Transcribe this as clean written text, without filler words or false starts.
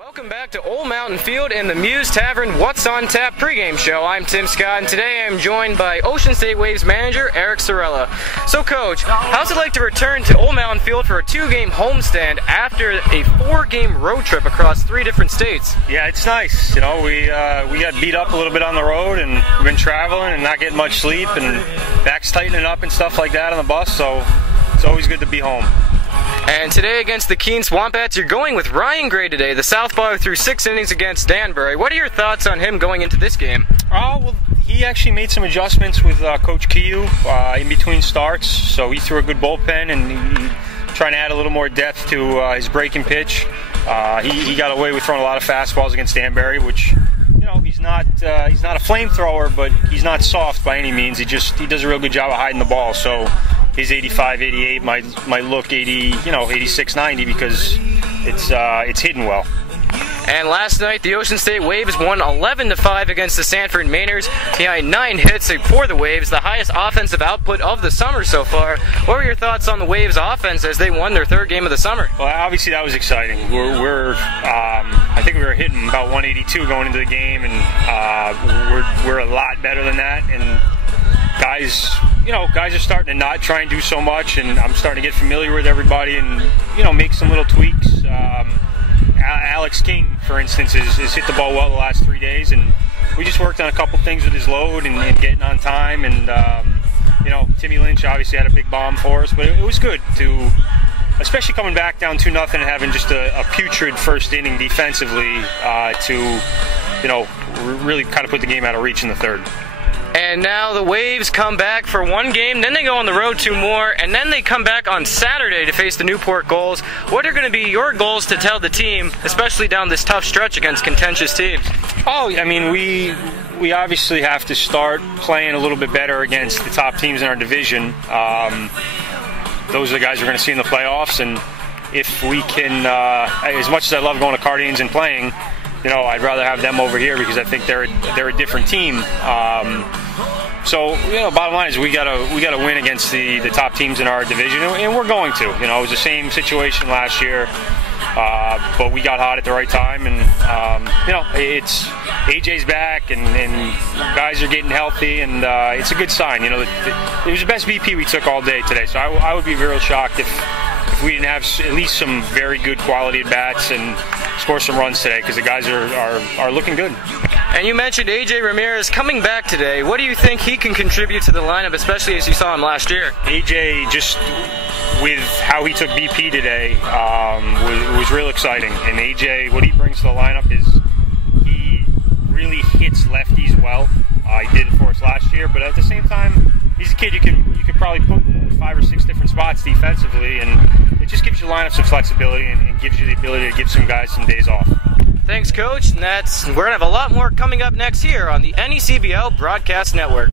Welcome back to Old Mountain Field and the Muse Tavern What's on Tap pregame show. I'm Tim Scott, and today I'm joined by Ocean State Waves manager Eric Cirella. So, Coach, how's it like to return to Old Mountain Field for a two-game homestand after a four-game road trip across 3 different states? Yeah, it's nice. You know, we got beat up a little bit on the road, and we've been traveling and not getting much sleep, and backs tightening up and stuff like that on the bus. So it's always good to be home. And today against the Keene Swamp Bats, you're going with Ryan Gray today, the southpaw threw 6 innings against Danbury. What are your thoughts on him going into this game? Well, he actually made some adjustments with Coach Keene in between starts, so he threw a good bullpen, and he trying to add a little more depth to his breaking pitch. He got away with throwing a lot of fastballs against Danbury, which, you know, he's not a flamethrower, but he's not soft by any means. He does a real good job of hiding the ball. So his 85, 88 might look 80, 86, 90 because it's hidden well. And last night, the Ocean State Waves won 11-5 against the Sanford Mainers. He had 9 hits for the Waves, the highest offensive output of the summer so far. What were your thoughts on the Waves' offense as they won their 3rd game of the summer? Well, obviously that was exciting. I think we were hitting about 182 going into the game, and we're a lot better than that. And guys are starting to not try and do so much, and I'm starting to get familiar with everybody and, make some little tweaks. Alex King, for instance, has hit the ball well the last 3 days, and we just worked on a couple things with his load and getting on time. And Timmy Lynch obviously had a big bomb for us, but it was good to, especially coming back down 2-0 and having just a putrid first inning defensively, to really kind of put the game out of reach in the 3rd. And now the Waves come back for 1 game, then they go on the road 2 more, and then they come back on Saturday to face the Newport Gulls. What are going to be your goals to tell the team, especially down this tough stretch against contentious teams? Oh, I mean, we obviously have to start playing a little bit better against the top teams in our division. Those are the guys we're going to see in the playoffs, and if we can, as much as I love going to Cardines and playing, I'd rather have them over here because I think they're a different team. So bottom line is we gotta win against the top teams in our division, and we're going to. It was the same situation last year, but we got hot at the right time, and it's AJ's back, and guys are getting healthy, and it's a good sign. It was the best BP we took all day today, so I would be real shocked if we didn't have at least some very good quality at bats and score some runs today, because the guys are looking good. And you mentioned AJ Ramirez coming back today. What do you think he can contribute to the lineup, especially as you saw him last year? AJ, just with how he took BP today, was real exciting. And AJ, what he brings to the lineup is he really hits lefties well. He did it for us last year, but at the same time, he's a kid you can probably put in 5 or 6 different spots defensively, and it just gives your lineup some flexibility and gives you the ability to give some guys some days off. Thanks, Coach. And we're going to have a lot more coming up next here on the NECBL Broadcast Network.